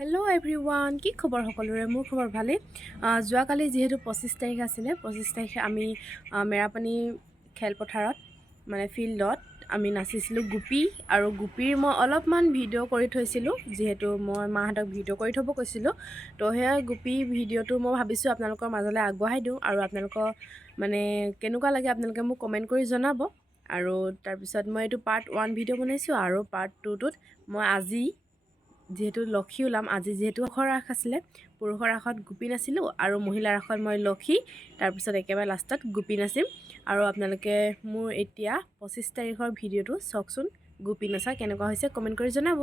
Hello' everyone, কি খবৰ সকলোৰে? মোৰ খবৰ ভালেই। যোৱাকালি যিহেতু 25 তাৰিখ আছিলে, 25 তাৰিখে আমি মেৰাপানী খেলপথাৰত মানে ফিল্ডত আমি নাচিছিলোঁ গোপী। আৰু গোপীৰ মই অলপমান ভিডিঅ' কৰি থৈছিলোঁ, যিহেতু মই মাহঁতক ভিডিঅ' কৰি থ'ব কৈছিলোঁ। তো সেয়া গোপী ভিডিঅ'টো মই ভাবিছোঁ আপোনালোকৰ মাজলৈ আগবঢ়াই দিওঁ, আৰু আপোনালোকৰ মানে কেনেকুৱা লাগে আপোনালোকে মোক কমেণ্ট কৰি জনাব। আৰু তাৰপিছত মই এইটো পাৰ্ট 1 ভিডিঅ' বনাইছোঁ, আৰু পাৰ্ট 2টোত মই আজি যিহেতু লক্ষী ওলাম, আজি যিহেতু পুৰুষৰ ৰাস আছিলে, পুৰুষৰ ৰাসত গোপী নাছিলোঁ, আৰু মহিলাৰ ৰাসত মই লক্ষী, তাৰপিছত একেবাৰে লাষ্টত গোপী নাচিম। আৰু আপোনালোকে মোৰ এতিয়া 25 তাৰিখৰ ভিডিঅ'টো চাওকচোন, গোপী নচা কেনেকুৱা হৈছে কমেণ্ট কৰি জনাব।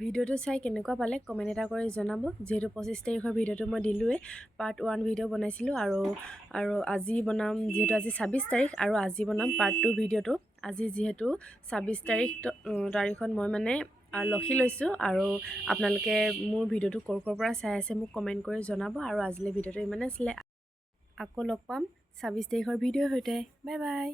ভিডিঅ'টো চাই কেনেকুৱা পালে কমেণ্ট এটা কৰি জনাব। যিহেতু 25 তাৰিখৰ ভিডিঅ'টো মই দিলোঁৱে, পাৰ্ট 1 ভিডিঅ' বনাইছিলোঁ আৰু আজি বনাম, যিহেতু আজি 26 তাৰিখ আৰু আজি বনাম পাৰ্ট 2 ভিডিঅ'টো। আজি যিহেতু 26 তাৰিখত মই মানে লখি লৈছোঁ আৰু আপোনালোকে মোৰ ভিডিঅ'টো ক'ৰ পৰা চাই আছে মোক কমেণ্ট কৰি জনাব। আৰু আজিলৈ ভিডিঅ'টো ইমানে আছিলে, আকৌ লগ পাম 26 তাৰিখৰ ভিডিঅ'ৰ সৈতে। Bye bye.